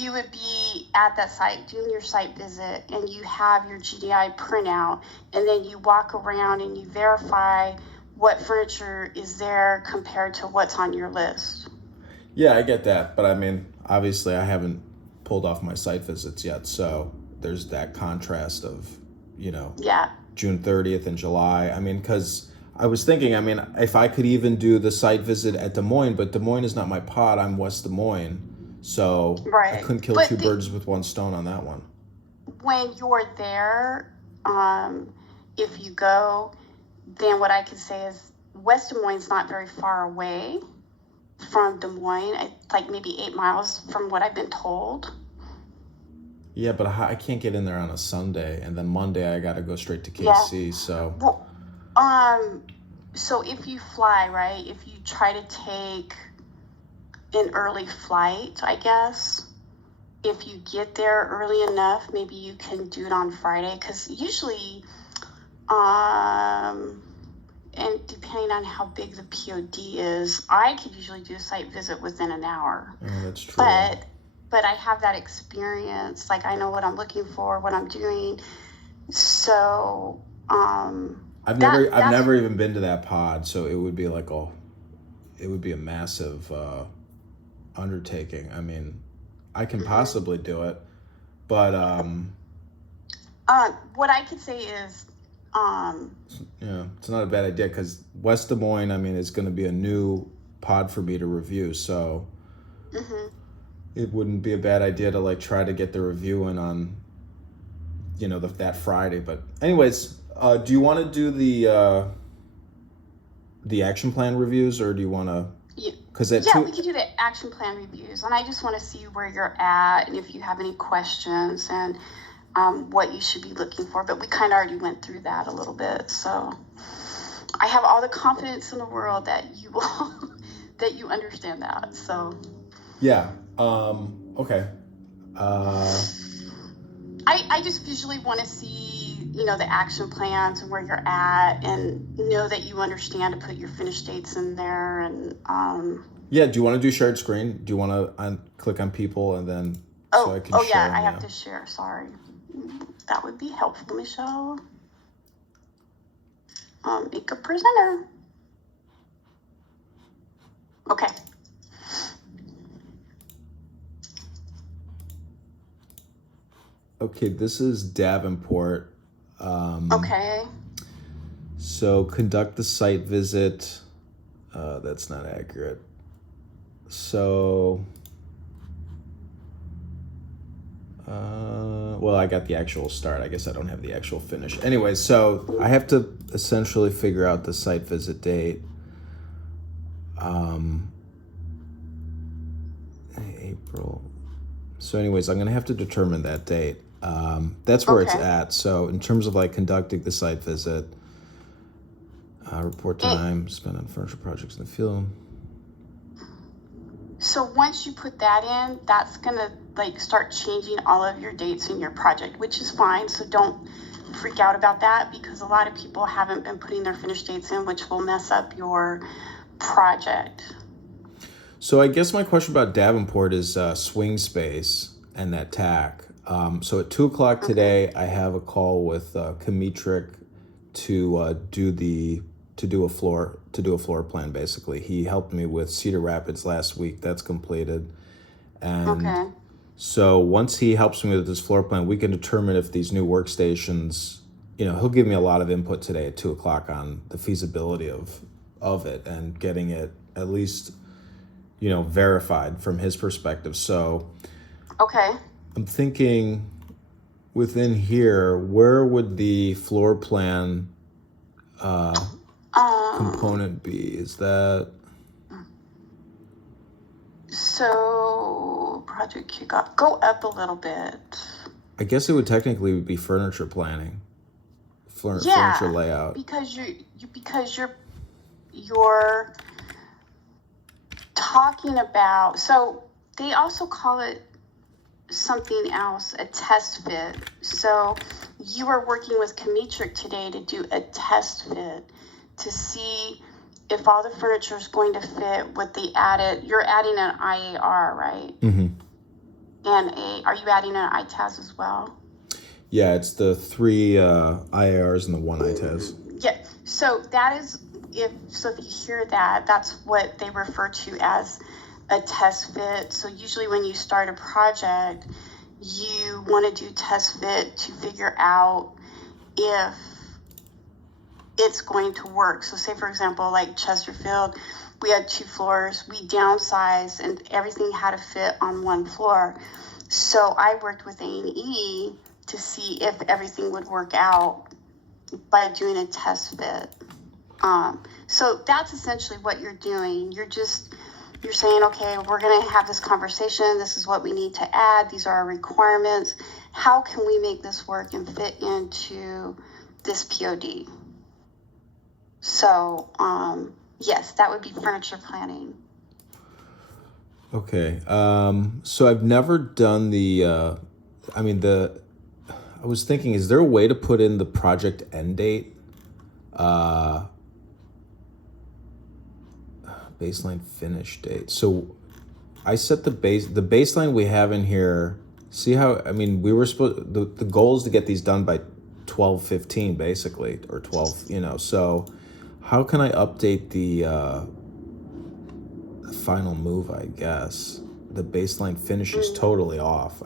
you would be at that site doing your site visit, and you have your GDI printout, and then you walk around and you verify what furniture is there compared to what's on your list. Yeah, I get that. But I mean, obviously I haven't pulled off my site visits yet. So there's that contrast of, Yeah. June 30th and July. I mean, because I was thinking, I mean, if I could even do the site visit at Des Moines, but Des Moines is not my pod. I'm West Des Moines. So I Right. couldn't kill But two birds with one stone on that one. when you're there, if you go, then what I could say is West Des Moines is not very far away from Des Moines. It's like maybe 8 miles from what I've been told. Yeah, but I can't get in there on a Sunday, and then Monday I got to go straight to KC. Yeah. So Well, so if you fly, right, if you try to take an early flight, I guess, if you get there early enough, maybe you can do it on Friday, because usually, and depending on how big the POD is, I could usually do a site visit within an hour. yeah, that's true. But I have that experience, like I know what I'm looking for, what I'm doing. So, I've never even been to that pod, so it would be like a massive undertaking. I mean, I can possibly do it, but what I could say is, it's not a bad idea, because West Des Moines, I mean, is going to be a new pod for me to review, so it wouldn't be a bad idea to like try to get the review in on, that Friday. But anyways, do you want to do the action plan reviews, or do you want to? We could do the action plan reviews, and I just want to see where you're at and if you have any questions and what you should be looking for. But we kind of already went through that a little bit, so I have all the confidence in the world that you will that you understand that. So yeah, okay. I just visually want to see, the action plans and where you're at, and know that you understand to put your finish dates in there. And yeah, do you want to do shared screen? Do you want to click on people and then so I can share? Yeah, I have to share. Sorry, that would be helpful, Michelle. Make a presenter. Okay. Okay, this is Davenport. Okay. So conduct the site visit. That's not accurate. So, well, I got the actual start. I guess I don't have the actual finish. Anyway, so I have to essentially figure out the site visit date. April. So anyways, I'm going to have to determine that date. That's where it's at. So in terms of like conducting the site visit, report time spent on furniture projects in the field. So once you put that in, that's going to like start changing all of your dates in your project, which is fine. So don't freak out about that, because a lot of people haven't been putting their finish dates in, which will mess up your project. So I guess my question about Davenport is swing space and that tack. So at 2:00 today, I have a call with Distrct to do a floor plan. Basically, he helped me with Cedar Rapids last week. That's completed, and so once he helps me with this floor plan, we can determine if these new workstations. He'll give me a lot of input today at 2:00 on the feasibility of it and getting it at least, verified from his perspective. So, I'm thinking within here, where would the floor plan component be? Is that... So project kickoff, go up a little bit. I guess it would technically be furniture planning, furniture layout. Because you're talking about, so they also call it something else, a test fit. So you are working with Distrct today to do a test fit to see if all the furniture is going to fit with the added, you're adding an IAR, right? Mm-hmm. and are you adding an ITAS as well? Yeah, it's the 3 IARs and the 1 ITAS. Yeah, so that is, if you hear that, that's what they refer to as a test fit. So usually when you start a project, you want to do test fit to figure out if it's going to work. So say, for example, like Chesterfield, we had 2 floors, we downsized and everything had to fit on 1 floor. So I worked with A&E to see if everything would work out by doing a test fit. So that's essentially what you're doing. You're saying, okay, we're going to have this conversation. This is what we need to add. These are our requirements. How can we make this work and fit into this POD? So, yes, that would be furniture planning. Okay. So I've never done I was thinking, is there a way to put in the project end date? Baseline finish date. So I set the baseline we have in here. See how, we were supposed, the goal is to get these done by 12:15 basically, or 12, so how can I update the final move, I guess? The baseline finish is totally off.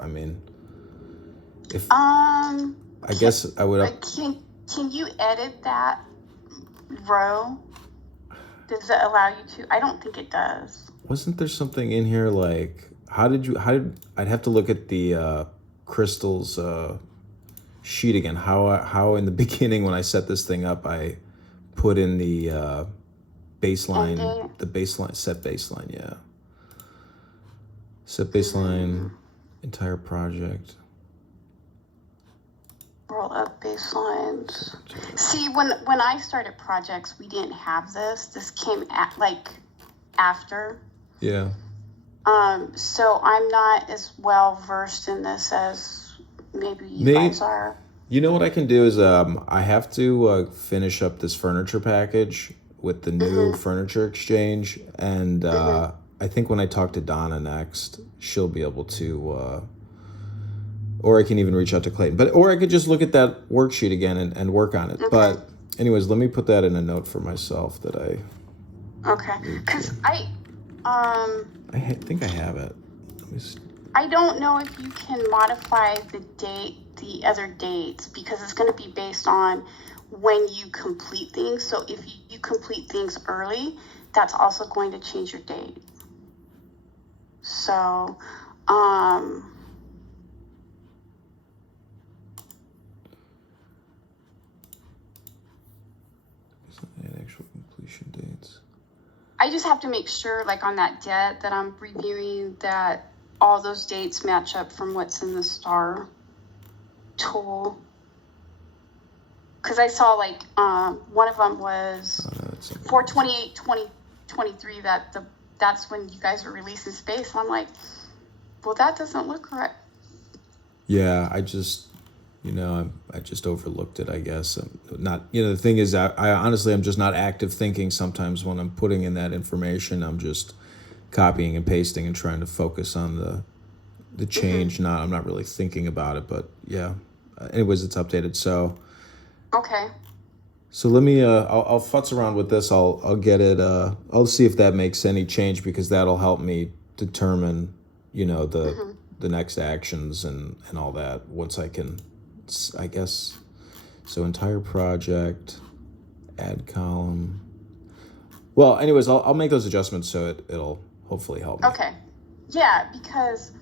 If I guess I would. Can you edit that row? Does it allow you to? I don't think it does. Wasn't there something in here like I'd have to look at the Crystal's sheet again. How in the beginning when I set this thing up, I put in the baseline, set baseline, yeah. Set baseline, entire project. Roll up baselines. See, when I started projects, we didn't have this. This came after. Yeah. So I'm not as well versed in this as maybe you guys are. You know what I can do is I have to finish up this furniture package with the new furniture exchange, and I think when I talk to Donna next, she'll be able to, or I can even reach out to Clayton, or I could just look at that worksheet again and work on it. Okay. But anyways, let me put that in a note for myself that I. Okay, because I think I have it. I don't know if you can modify the other dates, because it's going to be based on when you complete things. So if you complete things early, that's also going to change your date. So, actual completion dates. I just have to make sure, like on that debt that I'm reviewing, that all those dates match up from what's in the STAR tool. Because I saw one of them was 4/28/2023. That's when you guys were releasing space, and I'm like, well, that doesn't look right. Yeah, I just overlooked it, I guess. Not, the thing is, I honestly, I'm just not active thinking sometimes when I'm putting in that information. I'm just copying and pasting and trying to focus on the change. I'm not really thinking about it, but yeah. Anyways, it's updated, so. Okay. So let me, I'll futz around with this. I'll get it, I'll see if that makes any change, because that'll help me determine, the next actions and all that once I can, I guess. So entire project, add column. Well, anyways, I'll make those adjustments so it'll hopefully help me. Okay. Yeah, because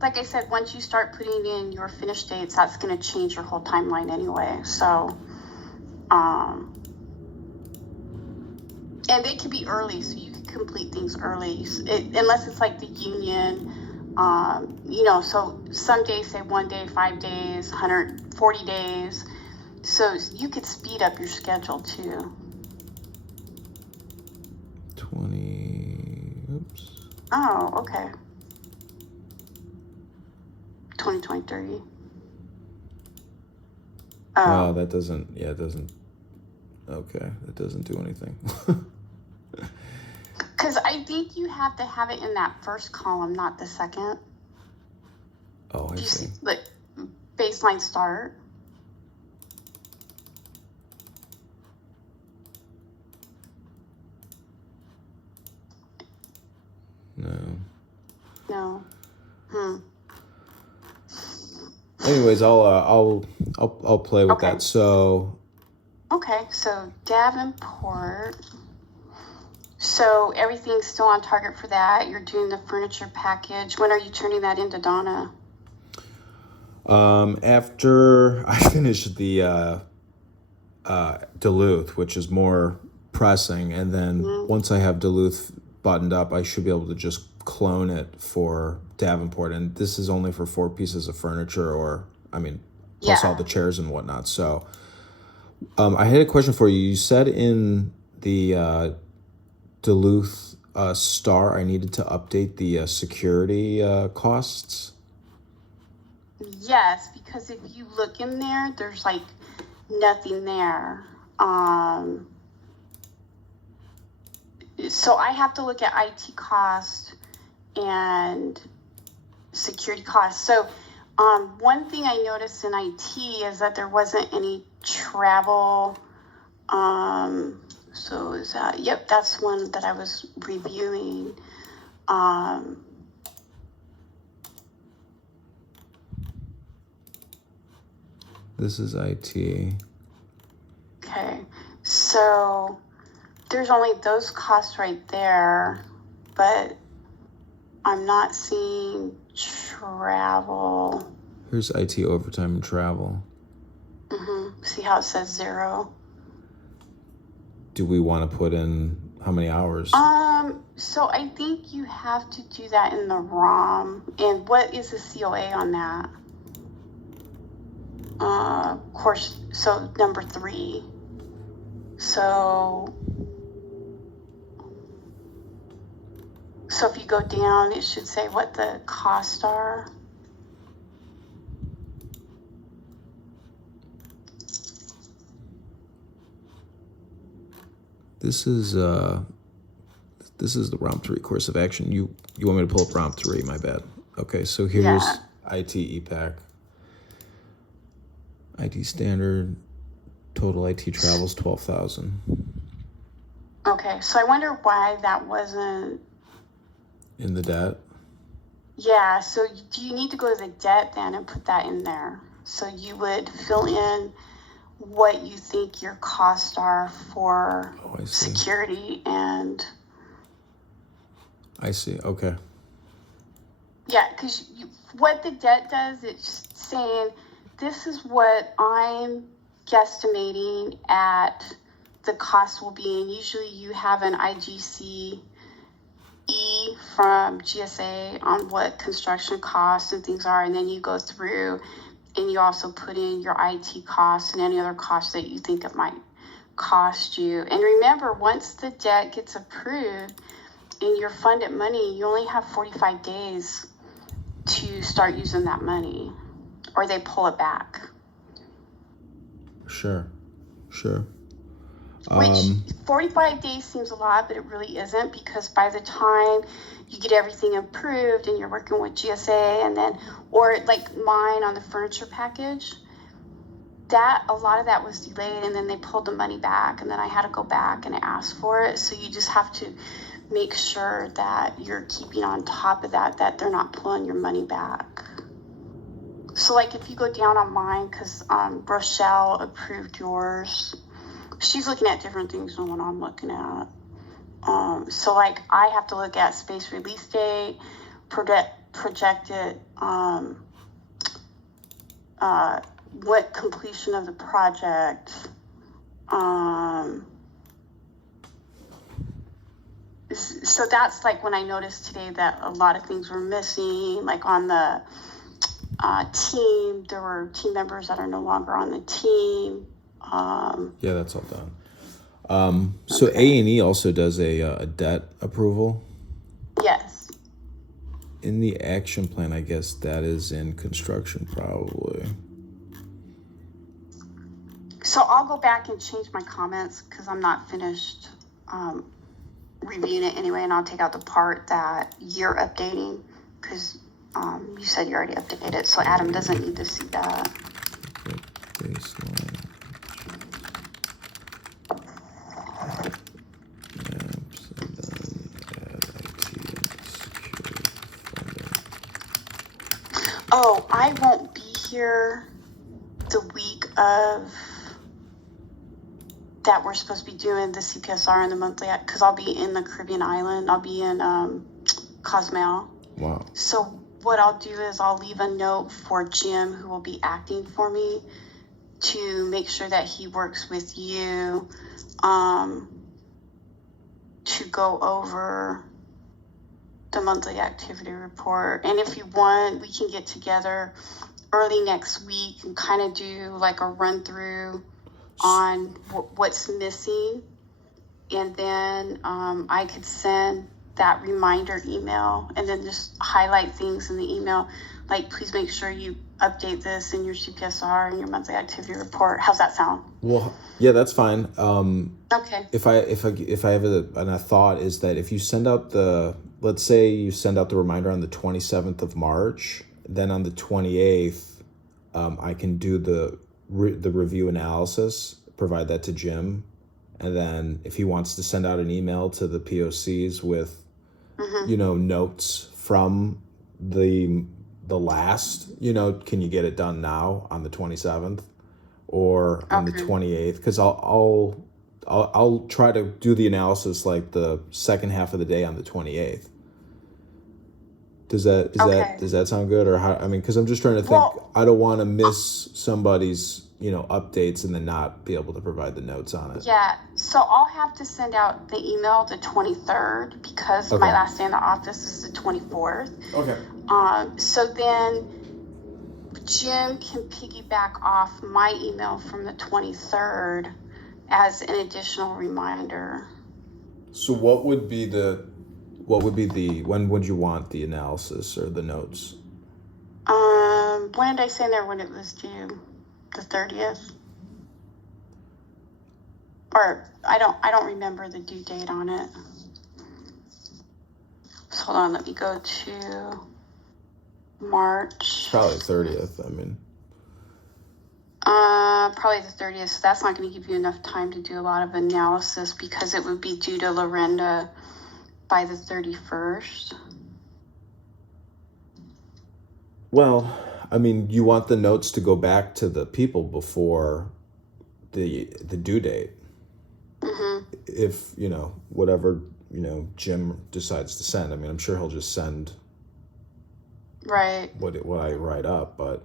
like I said, once you start putting in your finish dates, that's going to change your whole timeline anyway. So, and they could be early, so you can complete things early, unless it's like the union, so some days say 1 day, 5 days, 140 days. So you could speed up your schedule too. 20, oops. Oh, okay. 2023. Oh, that doesn't, it doesn't, okay, that doesn't do anything. Because I think you have to have it in that first column, not the second. I Do you see. see, like, baseline start? No. No. Hmm. Anyways, I'll play with Okay. that. So Okay, so Davenport. So everything's still on target for that. You're doing the furniture package. When are you turning that into Donna? after I finish the Duluth, which is more pressing, and then once I have Duluth buttoned up, I should be able to just clone it for Davenport. And this is only for 4 pieces of furniture, or I mean, plus all the chairs and whatnot. So I had a question for you. You said in the Duluth Star, I needed to update the security costs. Yes, because if you look in there, there's like nothing there. So I have to look at IT cost and security costs. So one thing I noticed in IT is that there wasn't any travel. So is that, yep, that's one that I was reviewing. This is IT. Okay, so there's only those costs right there, but I'm not seeing travel. Here's IT overtime and travel. See how it says 0? Do we want to put in how many hours? So I think you have to do that in the ROM. And what is the COA on that? Course, so number 3. So if you go down, it should say what the costs are. This is the ROM 3 course of action. You want me to pull up ROM 3? My bad. Okay, so here's IT EPAC. IT standard, total IT travels 12,000. Okay, so I wonder why that wasn't In the debt? Yeah, so do you need to go to the debt then and put that in there? So you would fill in what you think your costs are for security and... I see, okay. Yeah, because what the debt does, it's saying, this is what I'm guesstimating at the cost will be. And usually you have an IGC from GSA on what construction costs and things are, and then you go through and you also put in your IT costs and any other costs that you think it might cost you. And remember, once the debt gets approved and you're funded money, you only have 45 days to start using that money, or they pull it back. Sure. Which 45 days seems a lot, but it really isn't, because by the time you get everything approved and you're working with GSA, and then, or like mine on the furniture package, that a lot of that was delayed, and then they pulled the money back, and then I had to go back and ask for it. So you just have to make sure that you're keeping on top of that they're not pulling your money back. So like if you go down on mine, because Rochelle approved yours, she's looking at different things than what I'm looking at. So like I have to look at space release date, projected, what completion of the project. So that's like when I noticed today that a lot of things were missing, like on the team, there were team members that are no longer on the team. Yeah, that's all done. So A&E also does a debt approval. Yes. In the action plan, I guess that is in construction probably. So I'll go back and change my comments because I'm not finished reviewing it anyway, and I'll take out the part that you're updating, because You said you already updated it, so Adam doesn't need to see that. Baseline. Oh, I won't be here the week of that we're supposed to be doing the CPSR and the monthly, because I'll be in the Caribbean island. I'll be in Cozumel. Wow. So what I'll do is I'll leave a note for Jim, who will be acting for me, to make sure that he works with you to go over the monthly activity report. And if you want, we can get together early next week and kind of do like a run through on what's missing. And then I could send that reminder email and then just highlight things in the email. Like, please make sure you update this in your CPSR and your monthly activity report. How's that sound? Well, yeah, that's fine. Okay. If I have a thought is that if you send out let's say you send out the reminder on the 27th of March, then on the 28th, I can do the review analysis, provide that to Jim, and then if he wants to send out an email to the POCs with, notes from the last, can you get it done now on the 27th or on the 28th? Because I'll try to do the analysis like the second half of the day on the 28th. Does that sound good? Or how? I mean, because I'm just trying to think. Well, I don't want to miss somebody's updates and then not be able to provide the notes on it. Yeah. So I'll have to send out the email the 23rd because my last day in the office is the 24th. Okay. So then Jim can piggyback off my email from the 23rd as an additional reminder. So when would you want the analysis or the notes? When did I say there when it was due? The 30th? Or I don't remember the due date on it. So hold on, let me go to March. Probably 30th, I mean. Probably the 30th. So that's not going to give you enough time to do a lot of analysis because it would be due to Lorenda by the 31st. Well, I mean, you want the notes to go back to the people before the due date. Mm-hmm. If, whatever, Jim decides to send. I mean, I'm sure he'll just send right what I write up, but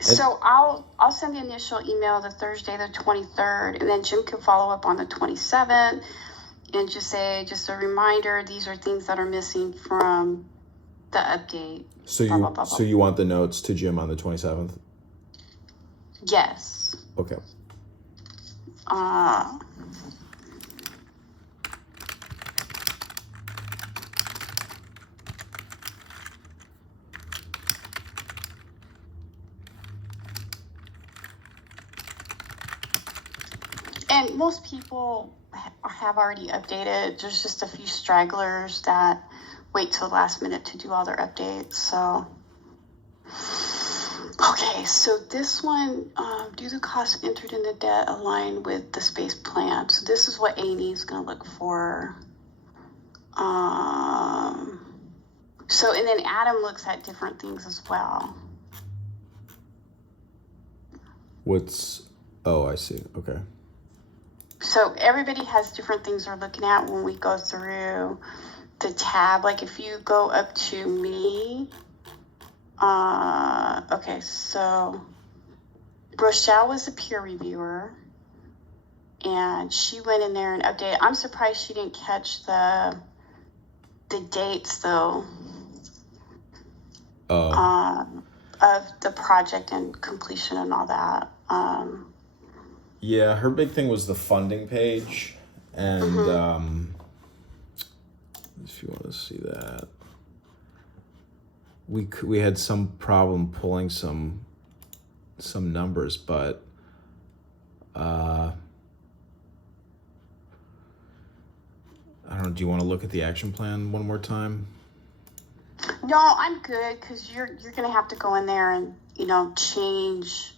so I'll send the initial email the Thursday the 23rd, and then Jim can follow up on the 27th and just say, just a reminder, these are things that are missing from the update. So blah, blah, blah, so you want the notes to Jim on the 27th? Yes. Okay. And most people have already updated. There's just a few stragglers that wait till the last minute to do all their updates. So, okay, so this one, do the costs entered in the debt align with the space plan? So this is what A&E is going to look for. So, and then Adam looks at different things as well. Oh, I see. Okay. So everybody has different things they're looking at when we go through the tab. Like if you go up to me, okay, so Rochelle was a peer reviewer and she went in there and updated. I'm surprised she didn't catch the dates though of the project and completion and all that. Yeah, her big thing was the funding page, and if you want to see that, we had some problem pulling some numbers, but I don't know. Do you want to look at the action plan one more time? No, I'm good because you're gonna have to go in there and change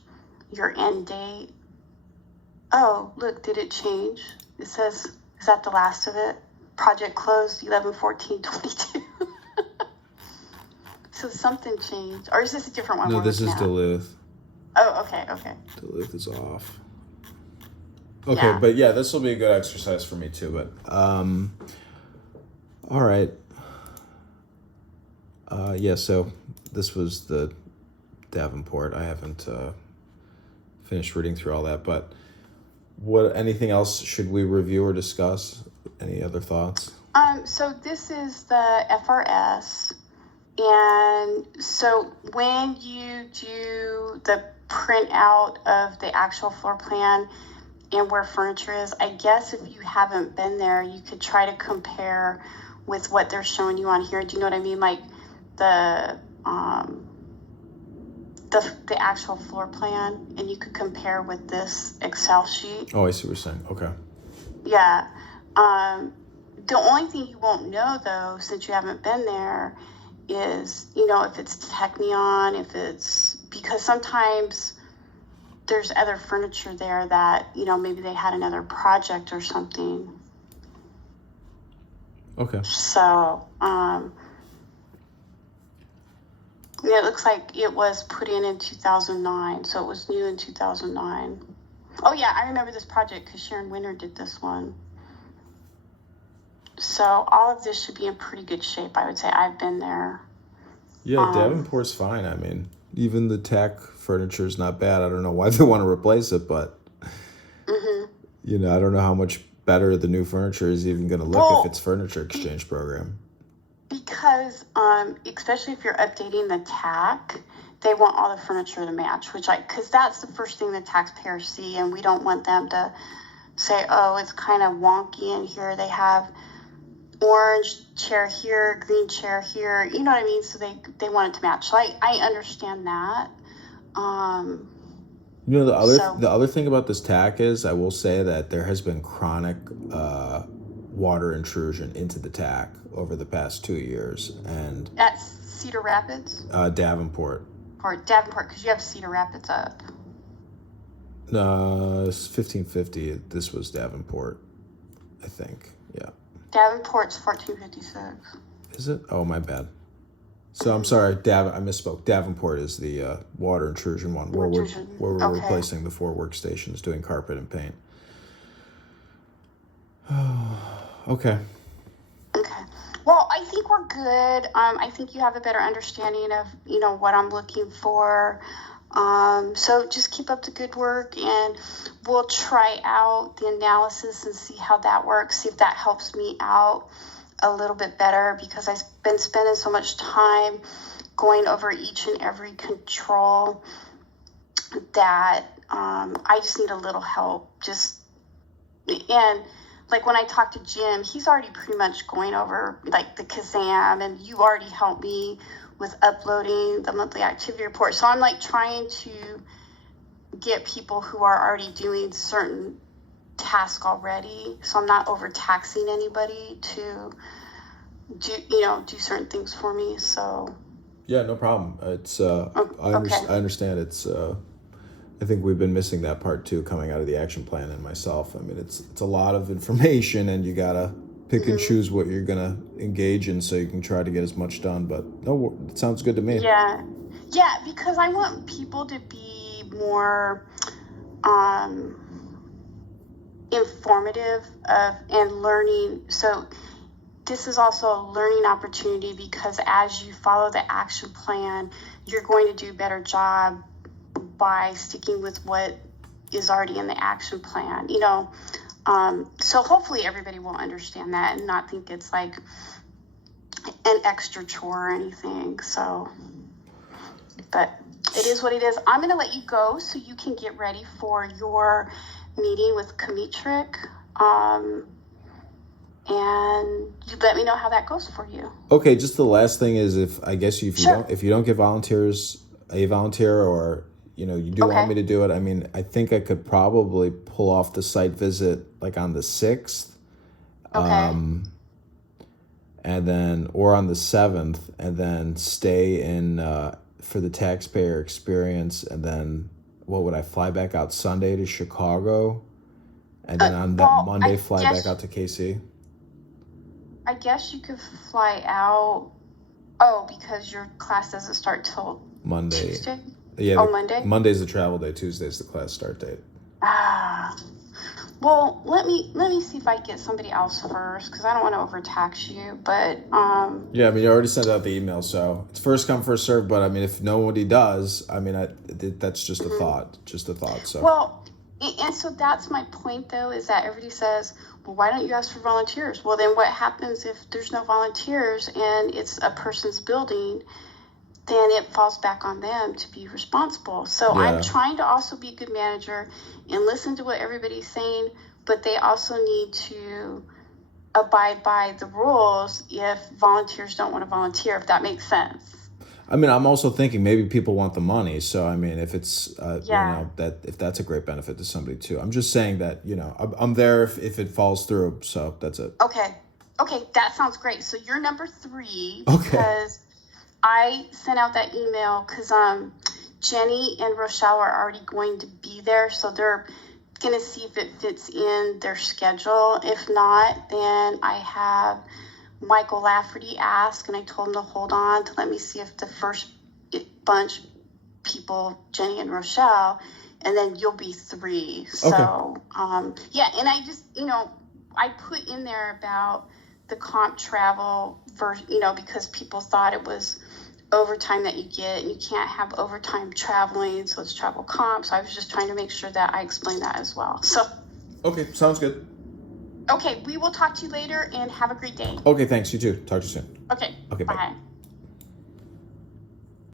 your end date. Oh, look, did it change? It says, is that the last of it? Project closed 11/14/22. So something changed, or is this a different one? No, this is Duluth. Oh, okay. Duluth is off. Okay, Yeah. but yeah, this will be a good exercise for me too. But all right. Yeah. So this was the Davenport. I haven't finished reading through all that, but anything else should we review or discuss? Any other thoughts? So this is the FRS, and so when you do the printout of the actual floor plan and where furniture is, I guess if you haven't been there, you could try to compare with what they're showing you on here. Do you know what I mean? Like the actual floor plan, and you could compare with this Excel sheet. Oh, I see what you're saying. Okay. Yeah. The only thing you won't know, though, since you haven't been there, is, if it's Technion, because sometimes there's other furniture there that, maybe they had another project or something. Okay. So, it looks like it was put in 2009, so it was new in 2009. Oh, yeah, I remember this project because Sharon Winter did this one. So all of this should be in pretty good shape, I would say. I've been there. Yeah, Davenport's fine. I mean, even the tack furniture is not bad. I don't know why they want to replace it, but, I don't know how much better the new furniture is even going to look if it's furniture exchange program. Because, especially if you're updating the tack, they want all the furniture to match, because that's the first thing the taxpayers see, and we don't want them to say, oh, it's kind of wonky in here. They have orange chair here, green chair here, you know what I mean? So they want it to match. So I understand that. The other thing about this tack is, I will say that there has been chronic water intrusion into the tack over the past 2 years, and at Cedar Rapids, Davenport, because you have Cedar Rapids up. It's 1550. This was Davenport, I think. Yeah. Davenport's 1456. Is it? Oh, my bad. So I'm sorry, I misspoke. Davenport is the water intrusion one, where we're replacing the 4 workstations, doing carpet and paint. Okay. Well, I think we're good. I think you have a better understanding of, what I'm looking for. So just keep up the good work, and we'll try out the analysis and see how that works, see if that helps me out a little bit better, because I've been spending so much time going over each and every control that I just need a little help. And like when I talk to Jim, he's already pretty much going over like the Kazam, and you already helped me with uploading the monthly activity report. So I'm like trying to get people who are already doing certain tasks already, so I'm not overtaxing anybody to do certain things for me. So yeah, no problem. It's I understand. It's I think we've been missing that part too, coming out of the action plan, and myself. I mean, it's a lot of information, and you gotta pick and choose what you're gonna engage in, so you can try to get as much done. But no, it sounds good to me. Yeah, because I want people to be more informative and learning. So this is also a learning opportunity, because as you follow the action plan, you're going to do a better job by sticking with what is already in the action plan, so hopefully everybody will understand that and not think it's like an extra chore or anything. So, but it is what it is. I'm going to let you go so you can get ready for your meeting with Kmitrik. And you let me know how that goes for you. Okay, just the last thing is, if you don't get volunteers, a volunteer, or you do want me to do it, I mean, I think I could probably pull off the site visit like on the 6th. Okay. and then or on the 7th, and then stay in for the taxpayer experience, and then what would I fly back out Sunday to Chicago, and then on that Monday fly back out to KC? I guess you could fly out. Oh, because your class doesn't start till Monday. Tuesday? Yeah. Monday? Monday's the travel day. Tuesday's the class start date. Well, let me see if I get somebody else first, because I don't want to overtax you. But yeah, I mean, you already sent out the email, so it's first come first serve. But I mean, if nobody does, I mean, that's just a thought, So well, and so that's my point, though, is that everybody says, well, why don't you ask for volunteers? Well, then what happens if there's no volunteers and it's a person's building? Then it falls back on them to be responsible. So Yeah. I'm trying to also be a good manager and listen to what everybody's saying, but they also need to abide by the rules if volunteers don't want to volunteer, if that makes sense. I mean, I'm also thinking maybe people want the money. So, I mean, if it's, if that's a great benefit to somebody too. I'm just saying that, I'm there if it falls through. So that's it. Okay, that sounds great. So you're number 3 Okay. because I sent out that email because Jenny and Rochelle are already going to be there, so they're going to see if it fits in their schedule. If not, then I have Michael Lafferty ask, and I told him to hold on to let me see if the first bunch people, Jenny and Rochelle, and then you'll be 3. So, yeah, and I just, I put in there about the comp travel because people thought it was overtime that you get, and you can't have overtime traveling, so it's travel comp. So I was just trying to make sure that I explained that as well. So okay, sounds good. Okay, we will talk to you later, and have a great day. Okay, thanks. You too. Talk to you soon. Okay, bye. bye.